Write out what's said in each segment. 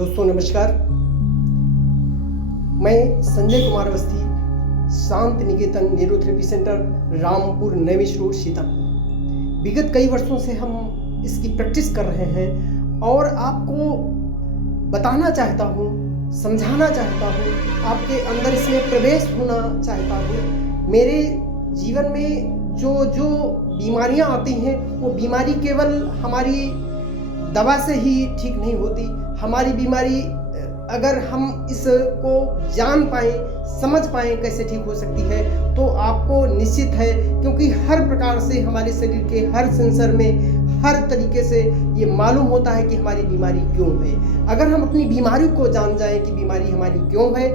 दोस्तों नमस्कार। मैं Sanjay Kumar Awasthi, Shanti Niketan neurotherapy centre, Rampur Naimish road, Sitapur. विगत कई वर्षों से हम इसकी प्रैक्टिस कर रहे हैं और आपको बताना चाहता हूँ, समझाना चाहता हूँ, आपके अंदर इसमें प्रवेश होना चाहता हूँ। मेरे जीवन में जो जो बीमारियाँ आती हैं वो बीमारी केवल हमारी दवा से ही ठीक नहीं होती। हमारी बीमारी अगर हम इसको जान पाएँ, समझ पाएँ कैसे ठीक हो सकती है तो आपको निश्चित है, क्योंकि हर प्रकार से हमारे शरीर के हर सेंसर में हर तरीके से ये मालूम होता है कि हमारी बीमारी क्यों है। अगर हम अपनी बीमारी को जान जाएं कि बीमारी हमारी क्यों है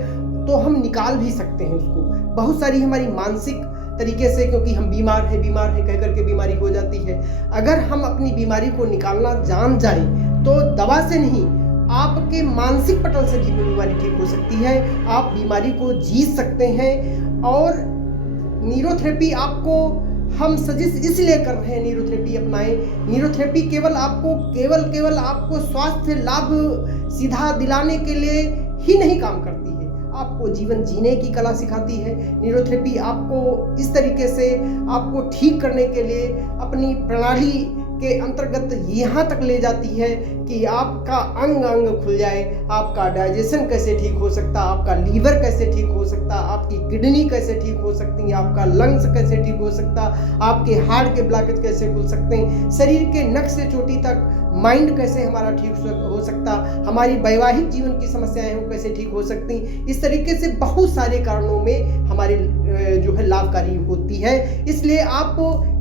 तो हम निकाल भी सकते हैं उसको। बहुत सारी हमारी मानसिक तरीके से, क्योंकि हम बीमार हैं कह करके बीमारी हो जाती है। अगर हम अपनी बीमारी को निकालना जान जाएं तो दवा से नहीं, आपके मानसिक पटल से भी बीमारी ठीक हो सकती है। आप बीमारी को जीत सकते हैं। और न्यूरोथेरेपी आपको हम सजेस्ट इसलिए कर रहे हैं न्यूरोथेरेपी अपनाएं। न्यूरोथेरेपी केवल आपको स्वास्थ्य लाभ सीधा दिलाने के लिए ही नहीं काम करती है, आपको जीवन जीने की कला सिखाती है। न्यूरोथेरेपी आपको इस तरीके से आपको ठीक करने के लिए अपनी प्रणाली के अंतर्गत यहाँ तक ले जाती है कि आपका अंग अंग खुल जाए। आपका डाइजेशन कैसे ठीक हो सकता, आपका लीवर कैसे ठीक हो सकता, आपकी किडनी कैसे ठीक हो सकती है, आपका लंग्स कैसे ठीक हो सकता, आपके हार्ट के ब्लॉकेज कैसे खुल सकते हैं, शरीर के नख से चोटी तक माइंड कैसे हमारा ठीक हो सकता, हमारी वैवाहिक जीवन की समस्याएं हैं वो कैसे ठीक हो सकती। इस तरीके से बहुत सारे कारणों में हमारे जो है लाभकारी होती है। इसलिए आप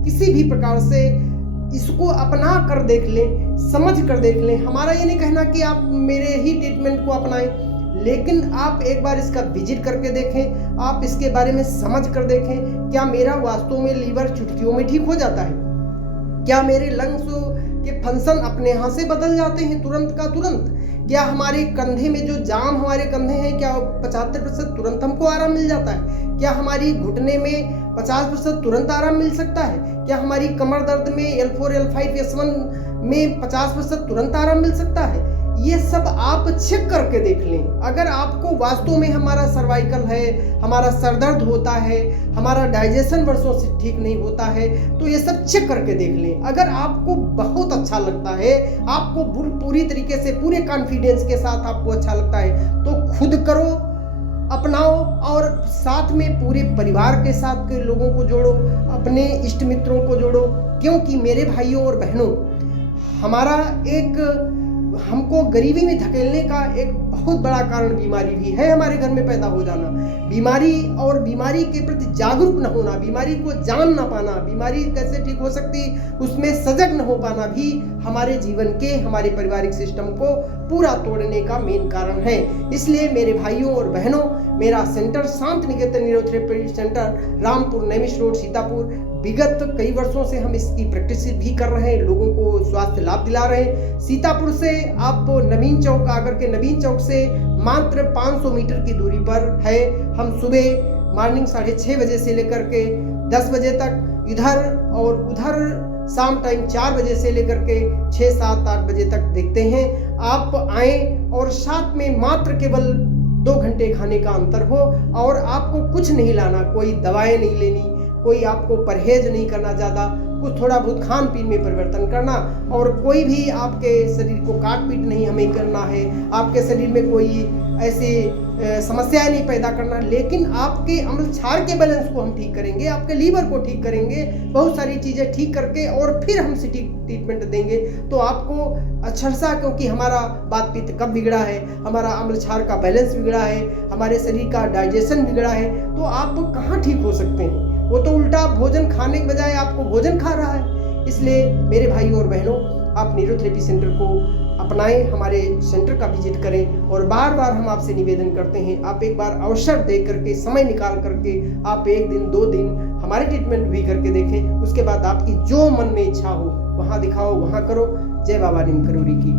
किसी भी प्रकार से इसको अपना कर देख लें, समझ कर देख लें। हमारा ये नहीं कहना कि आप मेरे ही ट्रीटमेंट को अपनाएं, लेकिन आप एक बार इसका विजिट करके देखें, आप इसके बारे में समझ कर देखें। क्या मेरा वास्तव में लीवर चुटकियों में ठीक हो जाता है? क्या मेरे लंग्स के फंक्शन अपने यहाँ से बदल जाते हैं तुरंत का तुरंत? क्या हमारे कंधे में जो जाम हमारे कंधे हैं, क्या 75% तुरंत हमको आराम मिल जाता है? क्या हमारी घुटने में 50% तुरंत आराम मिल सकता है? क्या हमारी कमर दर्द में L4, L5, S1 में 50% तुरंत आराम मिल सकता है? ये सब आप चेक करके देख लें। अगर आपको वास्तव में हमारा सर्वाइकल है, हमारा सर दर्द होता है, हमारा डाइजेशन वर्षों से ठीक नहीं होता है, तो ये सब चेक करके देख लें। अगर आपको बहुत अच्छा लगता है, आपको पूरी तरीके से पूरे कॉन्फिडेंस के साथ आपको अच्छा लगता है तो खुद करो, अपनाओ और साथ में पूरे परिवार के साथ के लोगों को जोड़ो, अपने इष्ट मित्रों को जोड़ो। क्योंकि मेरे भाइयों और बहनों, हमको गरीबी में धकेलने का एक बहुत बड़ा कारण बीमारी भी है, हमारे घर में पैदा हो जाना। बीमारी और बीमारी के प्रति जागरूक न होना, बीमारी को जान ना पाना, बीमारी कैसे ठीक हो सकती उसमें सजग न हो पाना भी हमारे जीवन के, हमारे पारिवारिक सिस्टम को पूरा तोड़ने का मेन कारण है। इसलिए मेरे भाइयों और बहनों, मेरा centre Shanti Niketan neurotherapy centre, Rampur Naimish road, Sitapur, विगत कई वर्षों से हम इसकी प्रैक्टिस भी कर रहे हैं, लोगों को स्वास्थ्य लाभ दिला रहे हैं। सीतापुर से आप नवीन चौक आकर के नवीन चौक से मात्र 500 मीटर की दूरी पर है। हम सुबह मॉर्निंग 6:30 बजे से लेकर के 10 बजे तक इधर और उधर शाम टाइम 4 बजे से लेकर के 6, 7, 8 बजे तक देखते हैं। आप आए और साथ में मात्र केवल 2 घंटे खाने का अंतर हो और आपको कुछ नहीं लाना, कोई दवाएं नहीं लेनी, कोई आपको परहेज नहीं करना, ज़्यादा कुछ थोड़ा बहुत खान पीन में परिवर्तन करना, और कोई भी आपके शरीर को काट पीट नहीं हमें करना है, आपके शरीर में कोई ऐसी समस्याएं नहीं पैदा करना, लेकिन आपके अम्ल क्षार के बैलेंस को हम ठीक करेंगे, आपके लीवर को ठीक करेंगे, बहुत सारी चीज़ें ठीक करके और फिर हम ट्रीटमेंट देंगे। तो आपको अच्छा, क्योंकि हमारा बात पित्त कब बिगड़ा है, हमारा अम्ल क्षार का बैलेंस बिगड़ा है, हमारे शरीर का डाइजेशन बिगड़ा है, तो आप कहाँ ठीक हो सकते हैं? वो तो उल्टा भोजन खाने के बजाय आपको भोजन खा रहा है। इसलिए मेरे भाइयों और बहनों, आप न्यूरोथेरेपी सेंटर को अपनाएं, हमारे सेंटर का विजिट करें। और बार बार हम आपसे निवेदन करते हैं, आप एक बार अवसर दे करके, समय निकाल करके आप 1 दिन 2 दिन हमारे ट्रीटमेंट भी करके देखें। उसके बाद आपकी जो मन में इच्छा हो वहाँ दिखाओ, वहाँ करो। जय बाबा नीम करोड़ी की।